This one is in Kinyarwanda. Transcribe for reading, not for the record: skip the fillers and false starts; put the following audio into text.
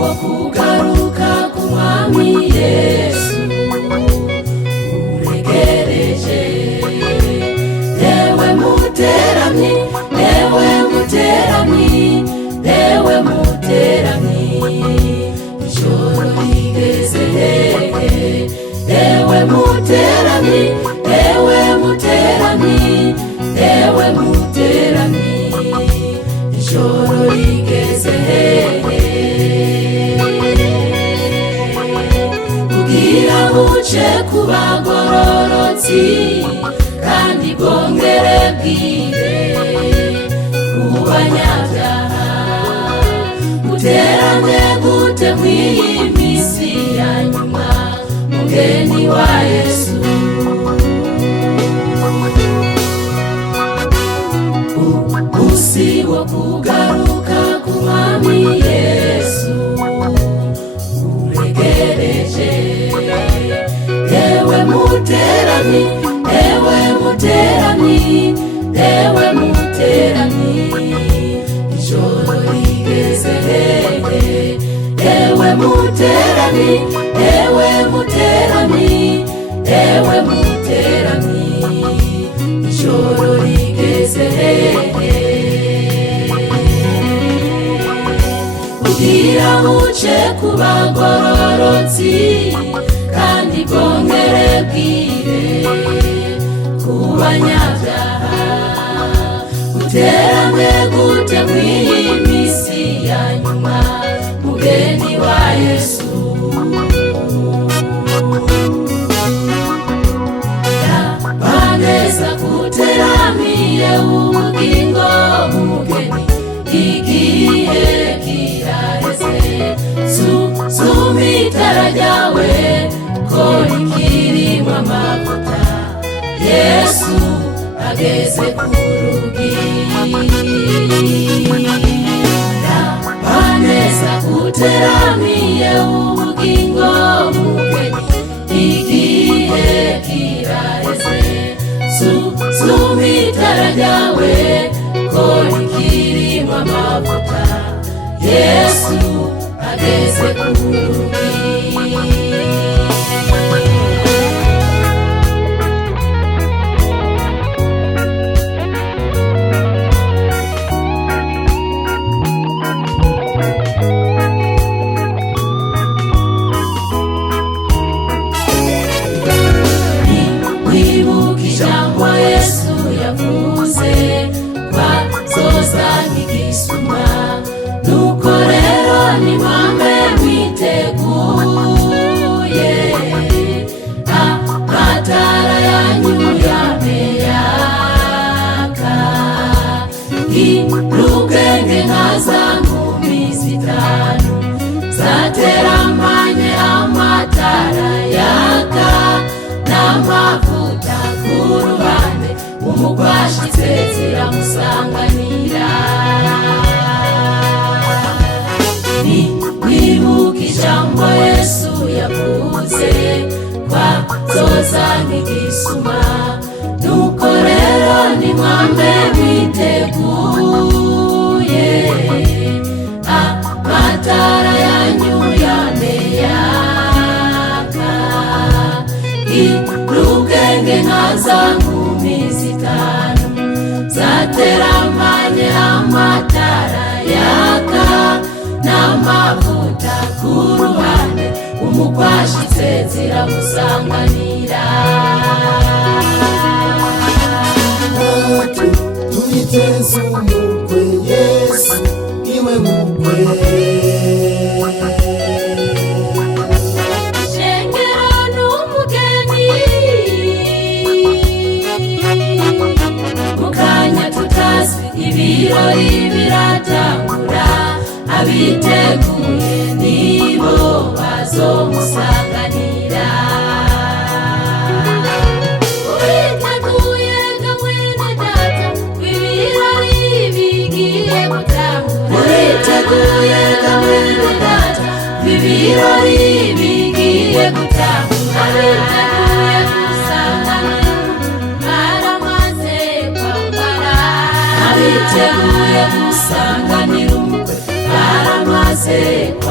wo kugaruka k'umwami Yesu uregereje. Ewe muteramyi, ewe muteramyi, ewe muteramyi, ijoro rigeze hehe. Ewe muteramyi, ewe muteramyi, ewe muteramyi, ijoro rigeze hehe. Kugira buce ku bagororotsi kandi bwongere bwire ku banyabyaha, muterane gute mw'iyi misi ya nyuma mugeni wa Yesu. Umunsi wo kugaruka k'umwami Yesu uregereje. Ewe muteramyi, ewe muteramyi, ewe muteramyi, ijoro rigeze hehe. Ewe muteramyi, ewe muteramyi, ewe muteramyi, ijoro rigeze hehe. Kugira buce ku bagororotsi kandi bwongere bwire ku banyabyaha, muterane gute mw'iyi misi ya nyuma mugeni wa Yesu. Baneza kuteramiye ubugingo umugeni, igihe kiraheze. Suma itara ryawe ko rikirimwo amavuta, Yesu ageze ku rugi. Baneza kuteramiye ubugingo umugeni, igihe kiraheze. Suma itara ryawe ko rikirimwo amavuta, Yesu ageze ku rugi. Wibuka ijambo Yesu yavuze bazoza nk'igisuma, nuko rero nimwame mwiteguye, amatara yanyu yame yaka. Irugenge nka za nkumi zitanu zateramanye amatara yaka n'amavuta ku ruhande, umugwa ashitse ziramusanganira. Wibuka ijambo Yesu yavuze bazoza nk'igisuma, nuko rero nimwambe mwiteguye, amatara yanyu yame yaka. Irugenge nka za nkumi zitanu zateramanye amatara yaka n'amavuta ku ruhande, umugwa ashitse ziramusanganira. Tuiteze umukwe, Yesu niwe mukwe. Shengero n'umugeni, mukanya tutazi ibirori biratangura, abiteguye nibo bazomusanganira. Uriteguye ga mwene data, ibirori bigiye gutangura. Uriteguye ga mwene data, ibirori bigiye gutangura. Uriteguye gusanganira, baramaze kwambara. Abiteguye gusanganira umukwe baramaze kwambara.